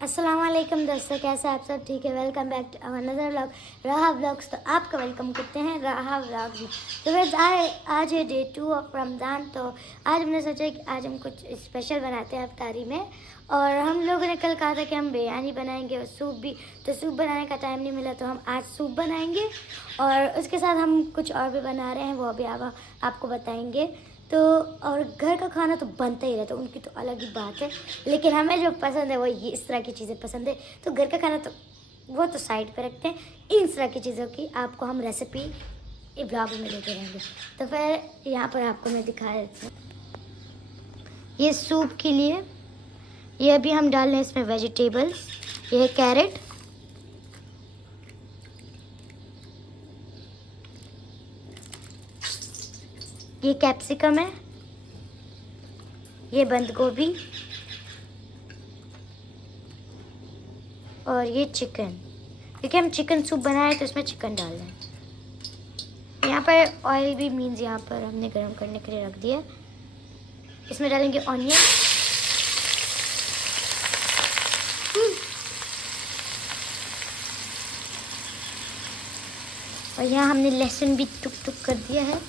अस्सलाम वालेकुम दोस्तों, कैसे आप सब? ठीक है, welcome back to another vlog Raha vlogs. तो आपका वेलकम करते हैं राहा व्लॉग्स में। तो फ्रेंड्स आज है डे 2 ऑफ रमज़ान। तो आज हमने सोचा कि आज हम कुछ स्पेशल बनाते हैं इफ्तारी में। और हम लोगों ने कल कहा था कि हम बिरयानी बनाएंगे और सूप भी, तो सूप बनाने का टाइम नहीं मिला, तो हम आज सूप बनाएंगे और उसके साथ हम कुछ और भी बना रहे हैं, वो अभी आपको बताएंगे। तो और घर का खाना तो बनता ही रहता है, उनकी तो अलग ही बात है, लेकिन हमें जो पसंद है वो ये इस तरह की चीज़ें पसंद है। तो घर का खाना तो वो तो साइड पे रखते हैं, इन तरह की चीज़ों की आपको हम रेसिपी ब्लॉग में लेते रहेंगे। तो फिर यहाँ पर आपको मैं दिखा देती हूँ ये सूप के लिए। ये अभी हम डाल रहे हैं इसमें वेजिटेबल्स। ये है कैरेट, ये कैप्सिकम है, ये बंद गोभी और ये चिकन। क्योंकि हम चिकन सूप बनाए तो इसमें चिकन डाल रहे हैं। यहाँ पर ऑयल भी मीन्स यहाँ पर हमने गरम करने के लिए रख दिया। इसमें डालेंगे ऑनियन, और यहाँ हमने लहसुन भी टुक टुक कर दिया है।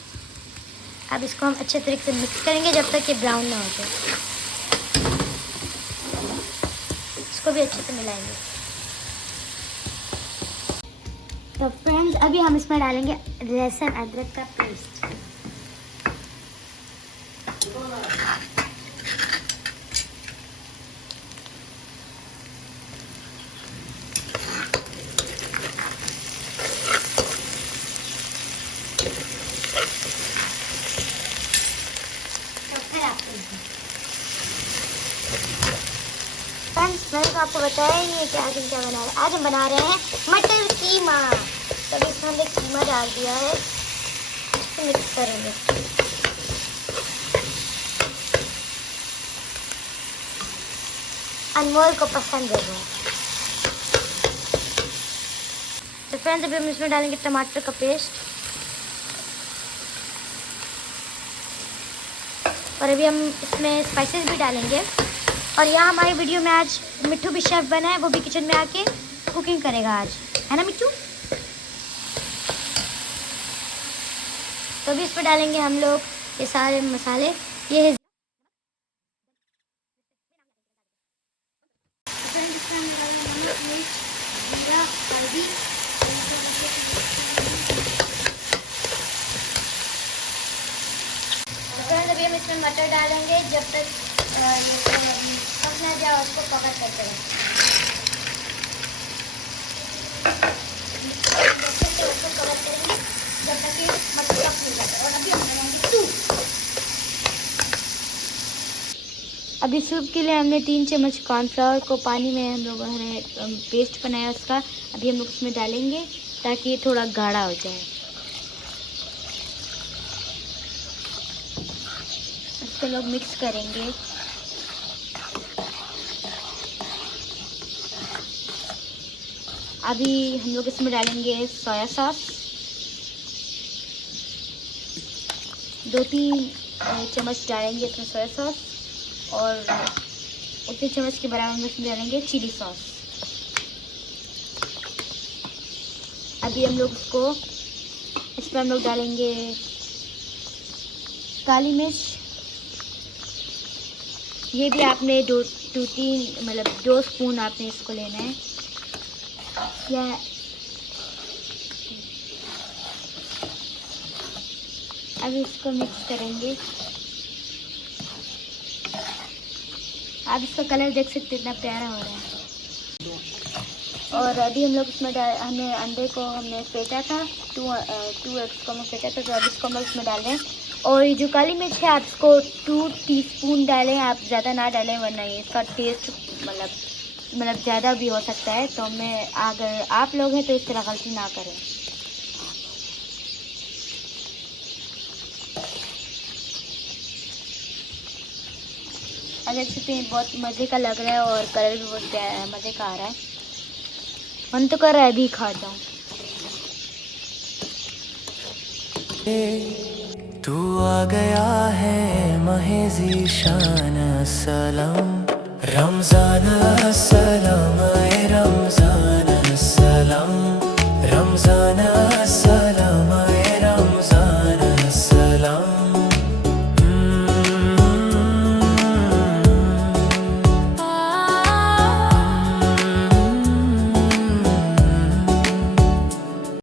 अब इसको हम अच्छे तरीके से मिक्स करेंगे जब तक ये ब्राउन ना हो जाए। इसको भी अच्छे से मिलाएंगे। तो फ्रेंड्स अभी हम इसमें डालेंगे लहसुन अदरक का पेस्ट। फ्रेंड्स मैंने तो आपको बताया ही है कि आज हम क्या बना रहे हैं। आज हम बना रहे हैं मटर कीमा। तब इसमें हमने कीमा डाल दिया है, इसको मिक्स करेंगे। अनमोल को पसंद है वो। तो फ्रेंड्स अभी हम इसमें डालेंगे टमाटर का पेस्ट, और अभी हम इसमें स्पाइसेस भी डालेंगे। और यहाँ हमारी वीडियो में आज मिट्टू भी शेफ़ बना है, वो भी किचन में आके कुकिंग करेगा आज, है ना मिट्टू? तो अभी इसमें डालेंगे हम लोग ये सारे मसाले। ये है जीरा, हल्दी, अभी हम इसमें मटर डालेंगे जब तक ये पक ना जाए, उसको कवर करते रहें। उसको कवर करेंगे जब तक ये मटर पक नहीं जाता। और अभी हम बनाएंगे सूप। अभी सूप के लिए हमने 3 चम्मच कॉर्नफ्लावर को पानी में हम लोगों ने पेस्ट बनाया उसका। अभी हम लोग उसमें डालेंगे ताकि ये थोड़ा गाढ़ा हो जाए। इसको लोग मिक्स करेंगे। अभी हम लोग इसमें डालेंगे सोया सॉस, 2-3 चम्मच डालेंगे इसमें सोया सॉस, और उतने चम्मच के बराबर हम इसमें डालेंगे चिली सॉस। अभी हम लोग इसमें हम लोग डालेंगे काली मिर्च। ये भी आपने 2-3 मतलब 2 स्पून आपने इसको लेना है। या अब इसको मिक्स करेंगे। आप इसका कलर देख सकते हैं, इतना प्यारा हो रहा है। और अभी हम लोग इसमें हमने अंडे को हमने फेंटा था, 2 एग्स को हमने फेंटा था, तो अब इसको हम लोग इसमें डाल रहे हैं। और ये जो काली मिर्च है आप इसको 2 टीस्पून डालें, आप ज़्यादा ना डालें वरना ये इसका टेस्ट मतलब ज़्यादा भी हो सकता है। तो अगर आप लोग हैं तो इस तरह गलती ना करें। अलग से बहुत मज़े का लग रहा है और कलर भी बहुत मज़े का आ रहा है। मन तो कर रहा है अभी खा जाऊँ। तू आ गया है महे ज़ीशान सलाम रमज़ान सलाम। रमजान